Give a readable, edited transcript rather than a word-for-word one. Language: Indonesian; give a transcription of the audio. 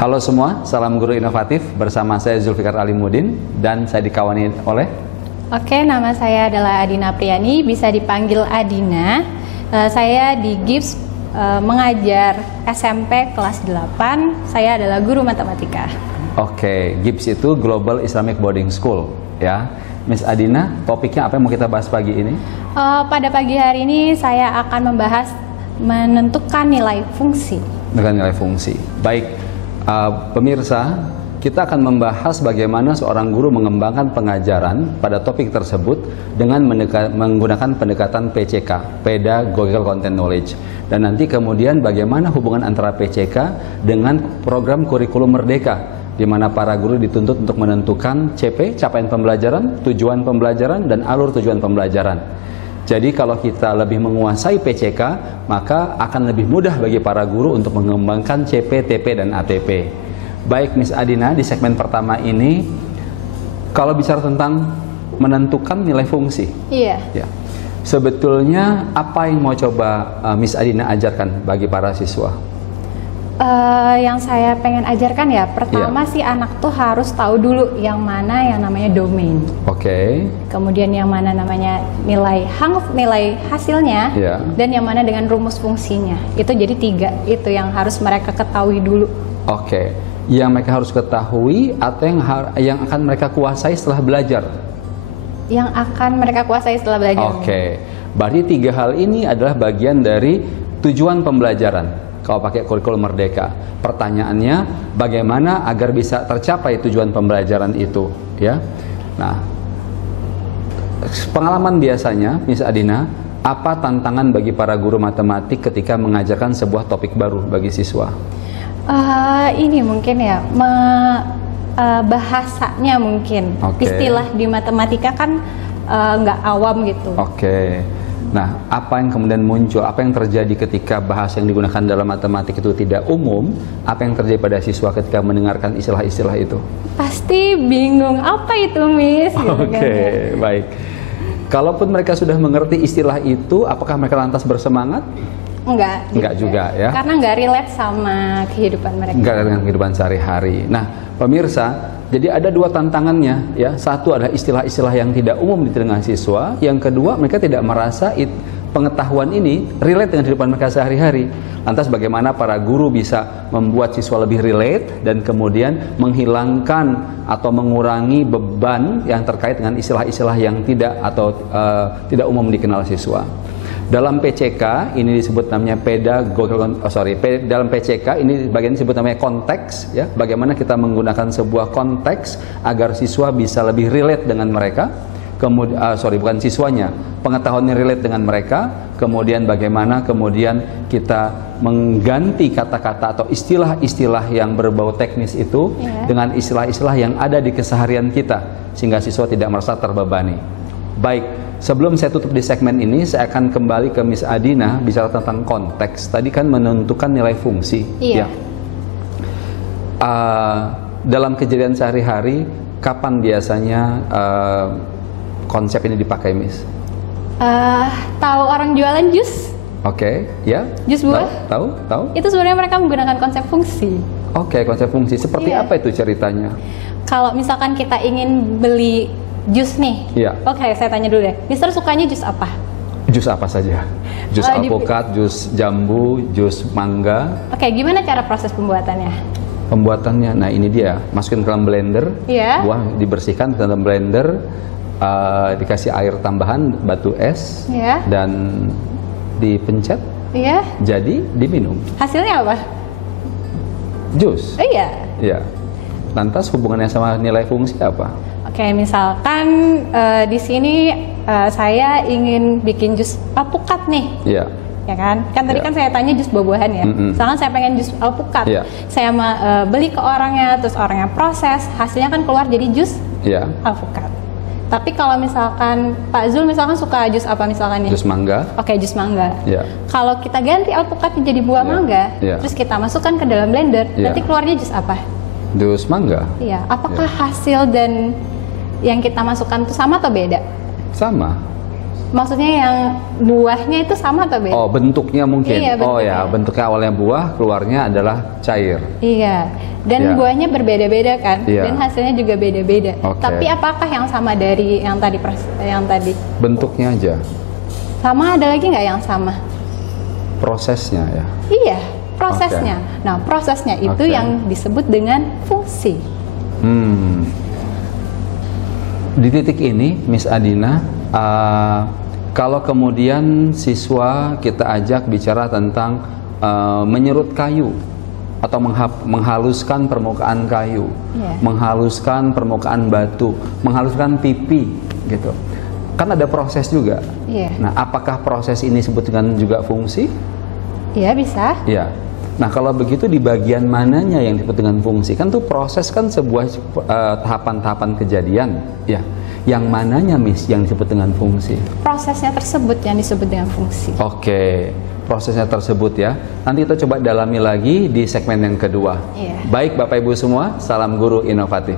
Halo semua, salam guru inovatif. Bersama saya Zulfikar Alimuddin dan saya dikawani oleh... Oke, nama saya adalah Adina Priani, bisa dipanggil Adina. Saya di GIPS mengajar SMP kelas 8. Saya adalah guru matematika. Oke, GIPS itu Global Islamic Boarding School, ya. Miss Adina, topiknya apa yang mau kita bahas pagi ini? Pada pagi hari ini saya akan membahas menentukan nilai fungsi. Dengan nilai fungsi. Baik. Pemirsa, kita akan membahas bagaimana seorang guru mengembangkan pengajaran pada topik tersebut dengan menggunakan pendekatan PCK, Pedagogical Content Knowledge. Dan nanti kemudian bagaimana hubungan antara PCK dengan program kurikulum Merdeka, di mana para guru dituntut untuk menentukan CP, capaian pembelajaran, tujuan pembelajaran, dan alur tujuan pembelajaran. Jadi kalau kita lebih menguasai PCK, maka akan lebih mudah bagi para guru untuk mengembangkan CP, TP, dan ATP. Baik Miss Adina, di segmen pertama ini, kalau bicara tentang menentukan nilai fungsi, iya. Ya, sebetulnya apa yang mau coba Miss Adina ajarkan bagi para siswa? Yang saya pengen ajarkan ya, pertama sih anak tuh harus tahu dulu yang mana yang namanya domain. Oke. Kemudian yang mana namanya nilai hasilnya, dan yang mana dengan rumus fungsinya. Itu jadi 3, itu yang harus mereka ketahui dulu. Oke. Yang mereka harus ketahui atau yang akan mereka kuasai setelah belajar? Yang akan mereka kuasai setelah belajar. Oke. Berarti 3 hal ini adalah bagian dari tujuan pembelajaran kalau pakai kurikulum Merdeka. Pertanyaannya, bagaimana agar bisa tercapai tujuan pembelajaran itu, ya? Nah, pengalaman biasanya, Miss Adina, apa tantangan bagi para guru matematik ketika mengajarkan sebuah topik baru bagi siswa? Ini mungkin ya, bahasanya mungkin. Istilah di matematika kan nggak awam gitu. Oke. Nah, apa yang kemudian muncul, apa yang terjadi ketika bahasa yang digunakan dalam matematik itu tidak umum? Apa yang terjadi pada siswa ketika mendengarkan istilah-istilah itu? Pasti bingung, apa itu Miss? Oke, baik. Kalaupun mereka sudah mengerti istilah itu, apakah mereka lantas bersemangat? Enggak juga ya. Karena nggak relate sama kehidupan mereka. Enggak dengan kehidupan sehari-hari. Nah, pemirsa, jadi ada 2 tantangannya ya. Satu adalah istilah-istilah yang tidak umum di telinga siswa. Yang kedua, mereka tidak merasa pengetahuan ini relate dengan kehidupan mereka sehari-hari. Lantas bagaimana para guru bisa membuat siswa lebih relate dan kemudian menghilangkan atau mengurangi beban yang terkait dengan istilah-istilah yang tidak tidak umum dikenal siswa. Dalam PCK ini disebut namanya dalam PCK ini bagian disebut namanya konteks, ya. Bagaimana kita menggunakan sebuah konteks agar siswa bisa lebih relate dengan mereka. Kemudian bukan siswanya, pengetahuannya relate dengan mereka. Kemudian bagaimana kemudian kita mengganti kata-kata atau istilah-istilah yang berbau teknis itu dengan istilah-istilah yang ada di keseharian kita, sehingga siswa tidak merasa terbebani. Baik. Sebelum saya tutup di segmen ini, saya akan kembali ke Miss Adina bicara tentang konteks. Tadi kan menentukan nilai fungsi. Iya. Ya. Dalam kejadian sehari-hari, kapan biasanya konsep ini dipakai, Miss? Tahu orang jualan jus? Oke, ya. Jus buah? Tahu. Itu sebenarnya mereka menggunakan konsep fungsi. Oke, konsep fungsi. Seperti apa itu ceritanya? Kalau misalkan kita ingin beli jus nih, Oke, saya tanya dulu deh, Mister sukanya jus apa? Jus apa saja? Jus alpukat, jus jambu, jus mangga. Oke, gimana cara proses pembuatannya? Pembuatannya, nah ini dia, masukin ke dalam blender, buah dibersihkan ke dalam blender, dikasih air tambahan, batu es, dan dipencet, jadi diminum. Hasilnya apa? Jus. Iya. Lantas hubungannya sama nilai fungsi apa? Oke, misalkan di sini saya ingin bikin jus alpukat nih. Iya. Ya kan? Kan tadi kan saya tanya jus buah-buahan ya. Misalkan saya pengen jus alpukat. Saya beli ke orangnya, terus orangnya proses, hasilnya kan keluar jadi jus alpukat. Tapi kalau misalkan Pak Zul misalkan suka jus apa misalkan nih? Jus mangga. Oke, jus mangga. Kalau kita ganti alpukatnya jadi buah mangga, terus kita masukkan ke dalam blender, nanti keluarnya jus apa? Jus mangga. Iya. Apakah hasil dan yang kita masukkan itu sama atau beda? Sama. Maksudnya yang buahnya itu sama atau beda? Oh, bentuknya mungkin. Iya, bentuknya. Oh ya, bentuknya awalnya buah, keluarnya adalah cair. Iya. Dan buahnya berbeda-beda kan? Dan hasilnya juga beda-beda. Tapi apakah yang sama dari yang tadi? Bentuknya aja. Sama, ada lagi nggak yang sama? Prosesnya ya. Iya, prosesnya. Nah, prosesnya itu yang disebut dengan fungsi. Di titik ini, Miss Adina, kalau kemudian siswa kita ajak bicara tentang menyerut kayu atau menghaluskan permukaan kayu, menghaluskan permukaan batu, menghaluskan pipi, gitu, kan ada proses juga. Nah, apakah proses ini disebut dengan juga fungsi? Iya, bisa. Iya. Nah, kalau begitu di bagian mananya yang disebut dengan fungsi? Kan tuh proses kan sebuah tahapan-tahapan kejadian, ya. Yang mananya, Miss, yang disebut dengan fungsi? Prosesnya tersebut yang disebut dengan fungsi. Oke, prosesnya tersebut ya. Nanti kita coba dalami lagi di segmen yang kedua. Baik Bapak Ibu semua, salam guru inovatif.